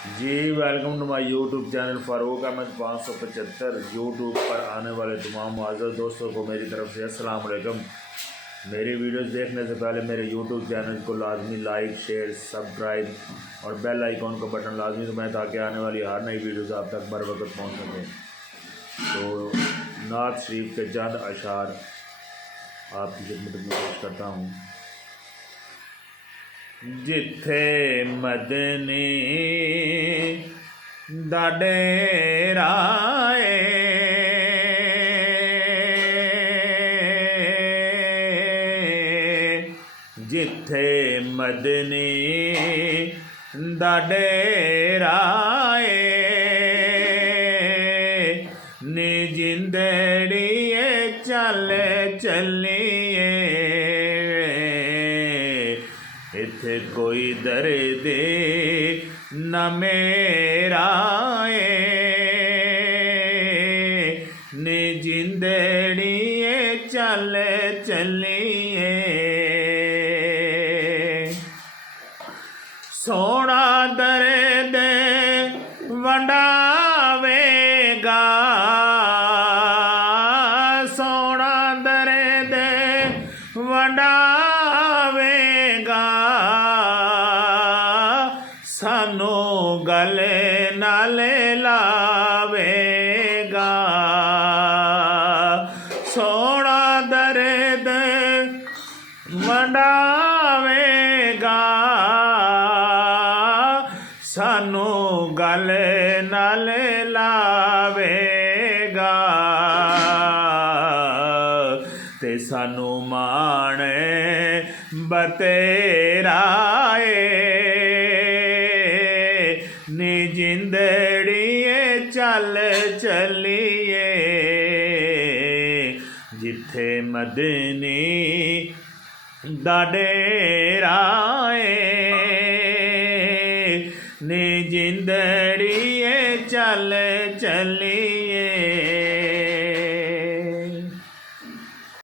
Ji welcome to my YouTube channel Farooq Ahmed 575। YouTube पर आने वाले तमाम मुआज़्ज़ज़ दोस्तों को मेरी तरफ से अस्सलाम वालेकुम। मेरी वीडियोस देखने से पहले मेरे यूट्यूब चैनल को लाजमी लाइक शेयर सब्सक्राइब और बेल आइकॉन का बटन लाजमी दबाएं ताकि आने वाली हर नई वीडियोस आप तक बर वक्त पहुँच सकें। तो नात शरीफ के चंद अशार आपकी खिदमत में पेश करता हूँ। जिथे मदनी दा डेरा जिथे मदनी दा डेरा नी जिंदड़िए चल चलिए इथे कोई दर्द न मेरा नी जिंदड़िए चल चलिए सोना दर्द वंडावेगा सोना दर्द वंडावेगा सानू गले नाल लावेगा सोना दर्द वंडावेगा सानू गले नाल लावेगा ते सानू मान बतेरा नी जिंदड़िए चल चलिए जिथे मदनी दा डेरा नी जिंदड़िए चल चलिए